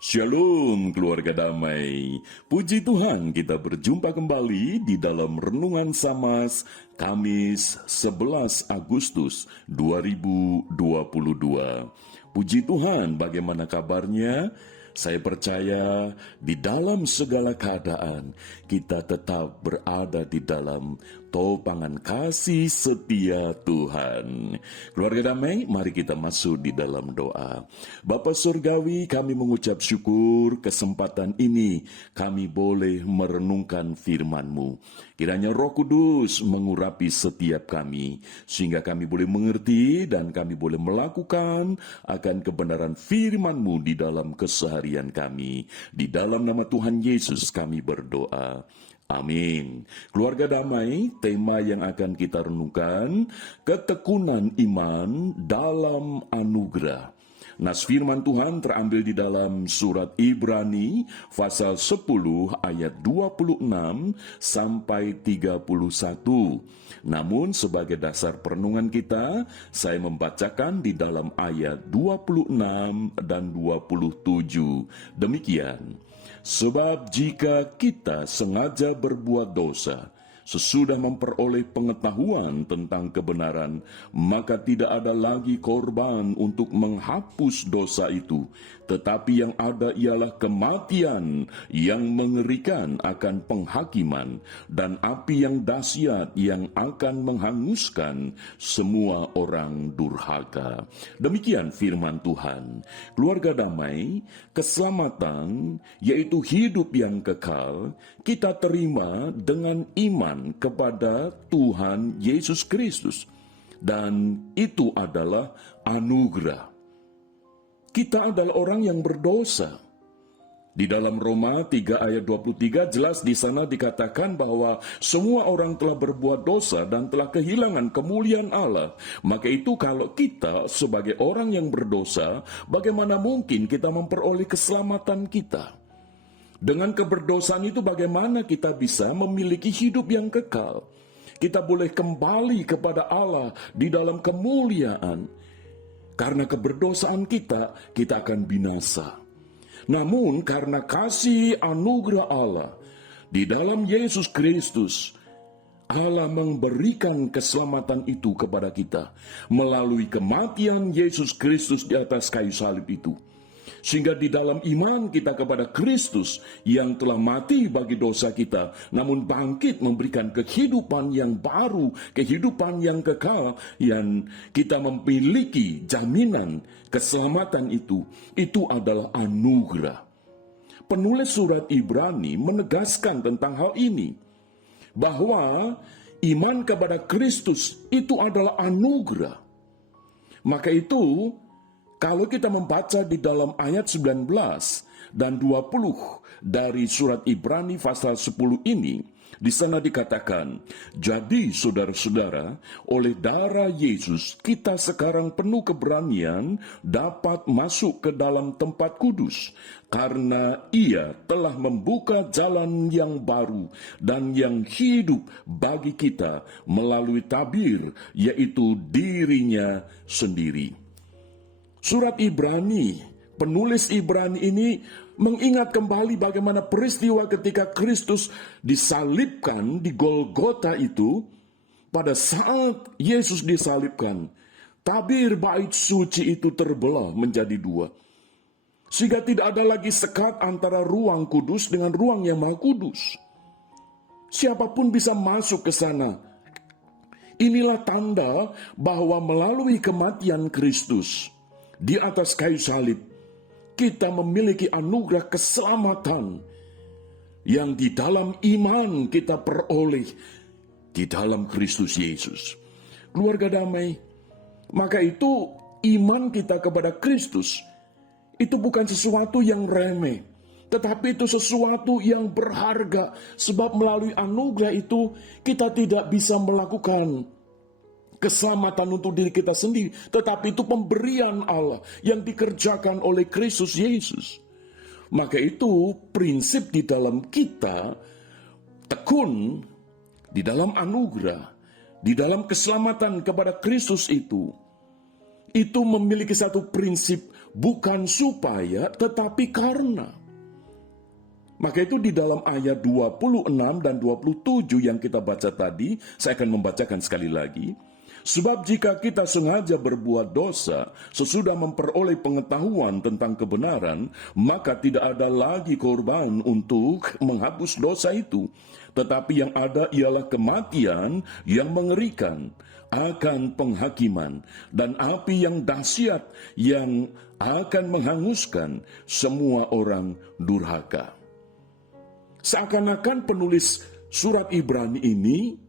Shalom keluarga damai. Puji Tuhan kita berjumpa kembali di dalam Renungan Samas Kamis 11 Agustus 2022. Puji Tuhan, bagaimana kabarnya? Saya percaya di dalam segala keadaan kita tetap berada di dalam topangan kasih setia Tuhan. Keluarga damai, mari kita masuk di dalam doa. Bapa Surgawi, kami mengucap syukur kesempatan ini kami boleh merenungkan firman-Mu. Kiranya Roh Kudus mengurapi setiap kami, sehingga kami boleh mengerti dan kami boleh melakukan akan kebenaran firman-Mu di dalam keseharian kami. Di dalam nama Tuhan Yesus kami berdoa. Amin. Keluarga damai, tema yang akan kita renungkan, ketekunan iman dalam anugerah. Nas firman Tuhan terambil di dalam surat Ibrani pasal 10 ayat 26 sampai 31. Namun sebagai dasar perenungan kita, saya membacakan di dalam ayat 26 dan 27. Demikian. Sebab jika kita sengaja berbuat dosa, sesudah memperoleh pengetahuan tentang kebenaran, maka tidak ada lagi korban untuk menghapus dosa itu. Tetapi yang ada ialah kematian yang mengerikan akan penghakiman, dan api yang dahsyat yang akan menghanguskan semua orang durhaka. Demikian firman Tuhan. Keluarga damai, keselamatan, yaitu hidup yang kekal, kita terima dengan iman kepada Tuhan Yesus Kristus, dan itu adalah anugerah. Kita adalah orang yang berdosa. Di dalam Roma 3 ayat 23 jelas di sana dikatakan bahwa semua orang telah berbuat dosa dan telah kehilangan kemuliaan Allah. Maka itu kalau kita sebagai orang yang berdosa, bagaimana mungkin kita memperoleh keselamatan kita? Dengan keberdosaan itu bagaimana kita bisa memiliki hidup yang kekal? Kita boleh kembali kepada Allah di dalam kemuliaan. Karena keberdosaan kita akan binasa. Namun karena kasih anugerah Allah di dalam Yesus Kristus, Allah memberikan keselamatan itu kepada kita melalui kematian Yesus Kristus di atas kayu salib itu. Sehingga di dalam iman kita kepada Kristus yang telah mati bagi dosa kita, namun bangkit memberikan kehidupan yang baru, kehidupan yang kekal, yang kita memiliki jaminan keselamatan itu adalah anugerah. Penulis surat Ibrani menegaskan tentang hal ini, bahwa iman kepada Kristus itu adalah anugerah. Maka itu, kalau kita membaca di dalam ayat 19 dan 20 dari surat Ibrani pasal 10 ini, di sana dikatakan, jadi saudara-saudara, oleh darah Yesus kita sekarang penuh keberanian dapat masuk ke dalam tempat kudus, karena Ia telah membuka jalan yang baru dan yang hidup bagi kita melalui tabir, yaitu dirinya sendiri. Surat Ibrani, penulis Ibrani ini mengingat kembali bagaimana peristiwa ketika Kristus disalibkan di Golgota itu. Pada saat Yesus disalibkan, tabir bait suci itu terbelah menjadi dua. Sehingga tidak ada lagi sekat antara ruang kudus dengan ruang yang maha kudus. Siapapun bisa masuk ke sana. Inilah tanda bahwa melalui kematian Kristus di atas kayu salib, kita memiliki anugerah keselamatan yang di dalam iman kita peroleh di dalam Kristus Yesus. Keluarga damai, maka itu iman kita kepada Kristus itu bukan sesuatu yang remeh, tetapi itu sesuatu yang berharga, sebab melalui anugerah itu kita tidak bisa melakukan keselamatan untuk diri kita sendiri, tetapi itu pemberian Allah yang dikerjakan oleh Kristus Yesus. Maka itu prinsip di dalam kita tekun di dalam anugerah, di dalam keselamatan kepada Kristus itu memiliki satu prinsip bukan supaya, tetapi karena. Maka itu di dalam ayat 26 dan 27 yang kita baca tadi, saya akan membacakan sekali lagi. Sebab jika kita sengaja berbuat dosa sesudah memperoleh pengetahuan tentang kebenaran, maka tidak ada lagi korban untuk menghapus dosa itu. Tetapi yang ada ialah kematian yang mengerikan akan penghakiman dan api yang dahsyat yang akan menghanguskan semua orang durhaka. Seakan-akan penulis surat Ibrani ini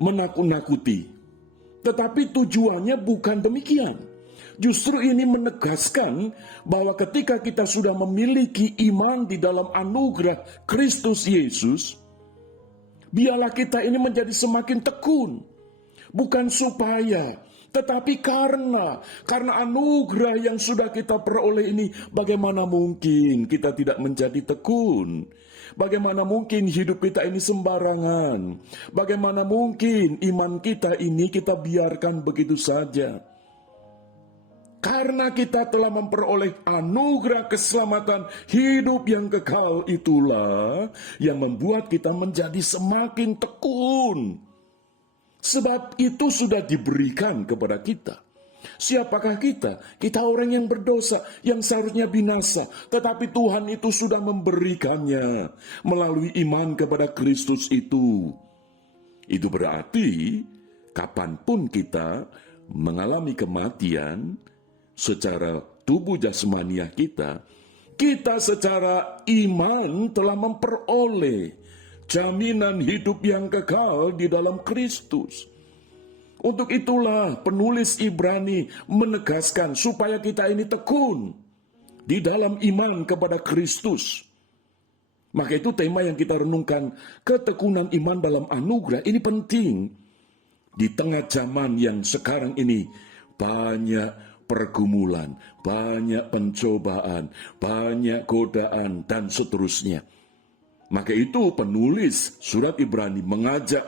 menakut-nakuti, tetapi tujuannya bukan demikian. Justru ini menegaskan bahwa ketika kita sudah memiliki iman di dalam anugerah Kristus Yesus, biarlah kita ini menjadi semakin tekun. Bukan supaya, tetapi karena anugerah yang sudah kita peroleh ini, bagaimana mungkin kita tidak menjadi tekun? Bagaimana mungkin hidup kita ini sembarangan? Bagaimana mungkin iman kita ini kita biarkan begitu saja? Karena kita telah memperoleh anugerah keselamatan hidup yang kekal, itulah yang membuat kita menjadi semakin tekun. Sebab itu sudah diberikan kepada kita. Siapakah kita? Kita orang yang berdosa, yang seharusnya binasa. Tetapi Tuhan itu sudah memberikannya melalui iman kepada Kristus itu. Itu berarti kapanpun kita mengalami kematian secara tubuh jasmaniah kita, kita secara iman telah memperoleh jaminan hidup yang kekal di dalam Kristus. Untuk itulah penulis Ibrani menegaskan supaya kita ini tekun di dalam iman kepada Kristus. Maka itu tema yang kita renungkan, ketekunan iman dalam anugerah ini penting. Di tengah zaman yang sekarang ini banyak pergumulan, banyak pencobaan, banyak godaan, dan seterusnya. Maka itu penulis surat Ibrani mengajak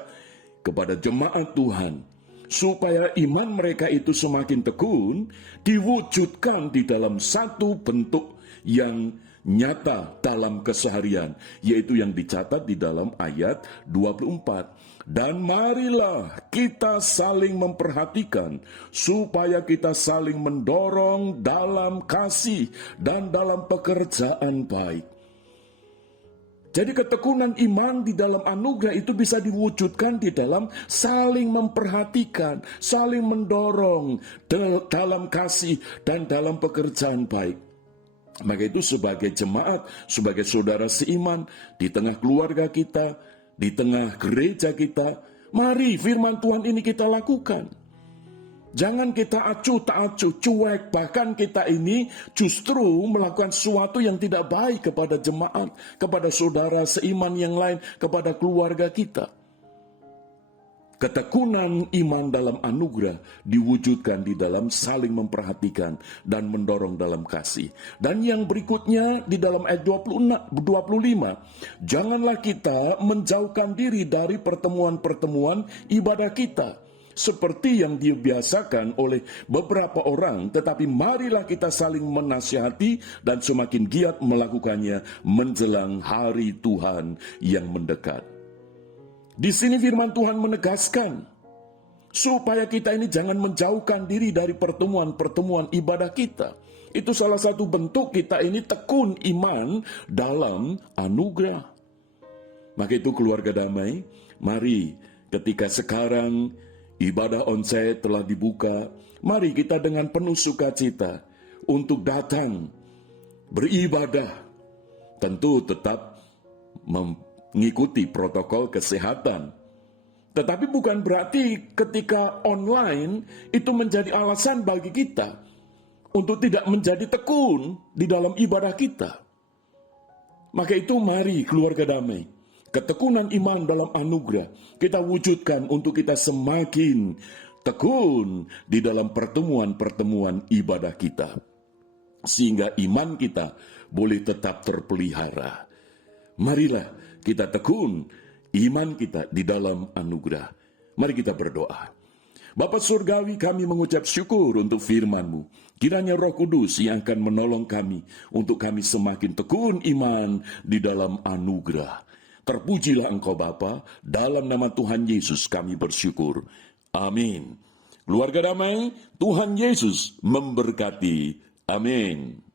kepada jemaat Tuhan supaya iman mereka itu semakin tekun, diwujudkan di dalam satu bentuk yang nyata dalam keseharian, yaitu yang dicatat di dalam ayat 24. Dan marilah kita saling memperhatikan, supaya kita saling mendorong dalam kasih dan dalam pekerjaan baik. Jadi ketekunan iman di dalam anugerah itu bisa diwujudkan di dalam saling memperhatikan, saling mendorong dalam kasih dan dalam pekerjaan baik. Maka itu sebagai jemaat, sebagai saudara seiman, di tengah keluarga kita, di tengah gereja kita, mari firman Tuhan ini kita lakukan. Jangan kita acuh tak acuh, cuek, bahkan kita ini justru melakukan sesuatu yang tidak baik kepada jemaat, kepada saudara seiman yang lain, kepada keluarga kita. Ketekunan iman dalam anugerah diwujudkan di dalam saling memperhatikan dan mendorong dalam kasih. Dan yang berikutnya di dalam ayat 25, janganlah kita menjauhkan diri dari pertemuan-pertemuan ibadah kita, seperti yang dibiasakan oleh beberapa orang, tetapi marilah kita saling menasihati dan semakin giat melakukannya menjelang hari Tuhan yang mendekat. Di sini firman Tuhan menegaskan supaya kita ini jangan menjauhkan diri dari pertemuan-pertemuan ibadah kita. Itu salah satu bentuk kita ini tekun iman dalam anugerah. Maka itu keluarga damai, mari ketika sekarang ibadah onsite telah dibuka, mari kita dengan penuh sukacita untuk datang beribadah. Tentu tetap mengikuti protokol kesehatan. Tetapi bukan berarti ketika online itu menjadi alasan bagi kita untuk tidak menjadi tekun di dalam ibadah kita. Maka itu mari keluarga damai, ketekunan iman dalam anugerah kita wujudkan untuk kita semakin tekun di dalam pertemuan-pertemuan ibadah kita. Sehingga iman kita boleh tetap terpelihara. Marilah kita tekun iman kita di dalam anugerah. Mari kita berdoa. Bapa Surgawi, kami mengucap syukur untuk firman-Mu. Kiranya Roh Kudus yang akan menolong kami untuk kami semakin tekun iman di dalam anugerah. Terpujilah Engkau Bapa, dalam nama Tuhan Yesus kami bersyukur. Amin. Keluarga damai, Tuhan Yesus memberkati. Amin.